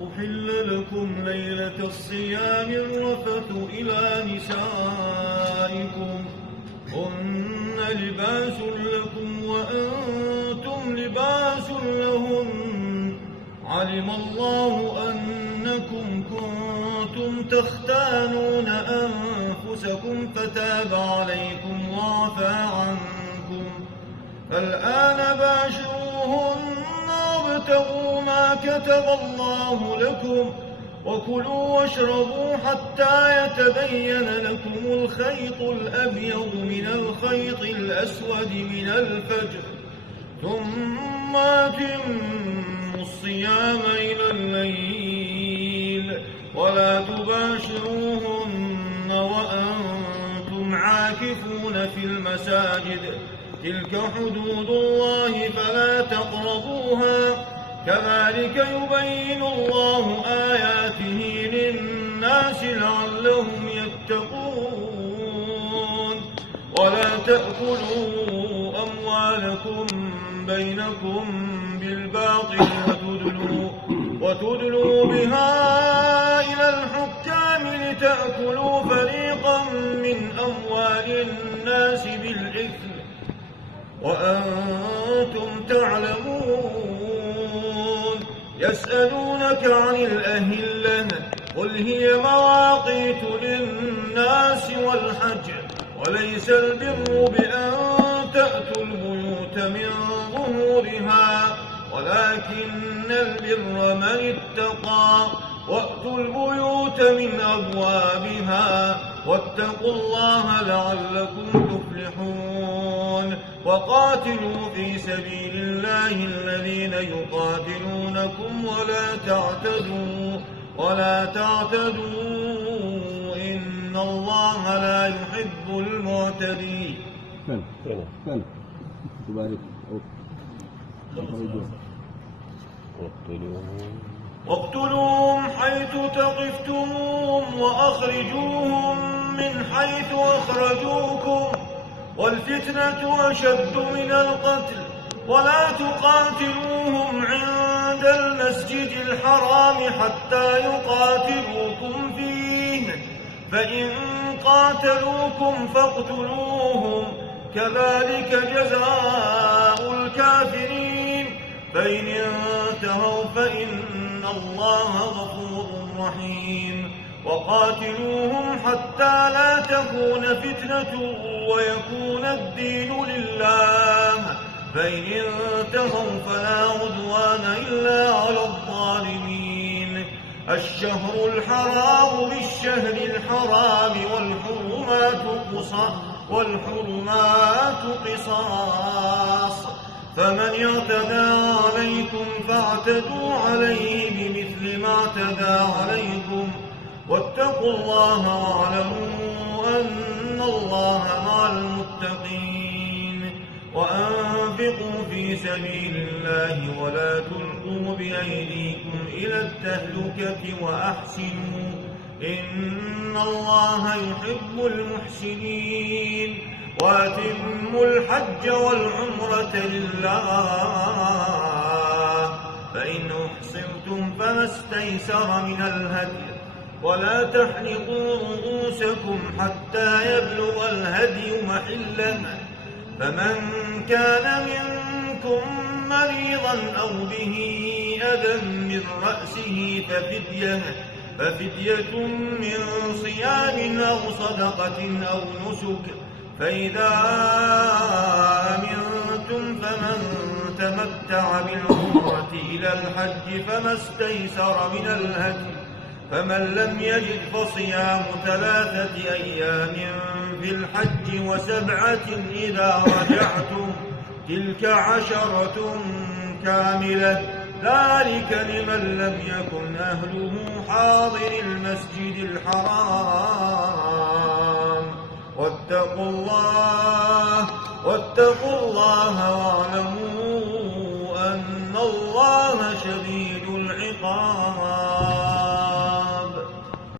أحل لكم ليلة الصيام الرفث إلى نسائكم هن لباس لكم وأنتم لباس لهن علم الله أنكم كنتم تختانون أنفسكم فتاب عليكم وعفى عنكم فالآن باشروهن وابتغوا ما كتب الله لكم وكلوا واشربوا حتى يتبين لكم الخيط الأبيض من الخيط الأسود من الفجر ثم أتموا الصيام إلى الليل ولا تباشروهن وأنتم عاكفون في المساجد تلك حدود الله فلا تقربوها كذلك يبين الله آياته للناس لعلهم يتقون ولا تأكلوا أموالكم بينكم بالباطل وتدلوا بها إلى الحكام لتأكلوا فريقا من أموال الناس بالإثم وأنتم تعلمون يسألونك عن الأهلة قل هي مواقيت للناس والحج وليس البر بأن تأتوا البيوت من ظهورها ولكن البر من اتقى وأتوا البيوت من أبوابها واتقوا الله لعلكم تفلحون وقاتلوا في سبيل الله الذين يقاتلونكم ولا تعتدوا إن الله لا يحب المعتدين. واقتلوهم حيث ثقفتموهم وأخرجوهم من حيث أخرجوكم والفتنة أشد من القتل ولا تقاتلوهم عند المسجد الحرام حتى يقاتلوكم فيه فإن قاتلوكم فاقتلوهم كذلك جزاء الكافرين فإن انتهوا فإن الله غفور رحيم وقاتلوهم حتى لا تكون فتنة ويكون الدين لله فإن انتهوا فلا عدوان إلا على الظالمين الشهر الحرام بالشهر الحرام والحرمات قصاص فمن اعتدى عليكم فاعتدوا عليه بمثل ما اعتدى عليكم واتقوا الله واعلموا أن الله مع المتقين وأنفقوا في سبيل الله ولا تلقوا بأيديكم إلى التهلكة وأحسنوا إن الله يحب المحسنين وأتموا الحج والعمرة لله فإن أحصرتم فما استيسر من الهدي ولا تحلقوا رؤوسكم حتى يبلغ الهدي محله فمن كان منكم مريضا أو به أذى من رأسه ففدية من صيام أو صدقة أو نسك فإذا أمنتم فمن تمتع بالعمرة إلى الحج فما استيسر من الهدي فمن لم يجد فصيام 3 أيام في الحج و7 إذا رجعتم تلك 10 كاملة ذلك لمن لم يكن أهله حاضر المسجد الحرام واتقوا الله واعلموا أن الله شديد العقاب.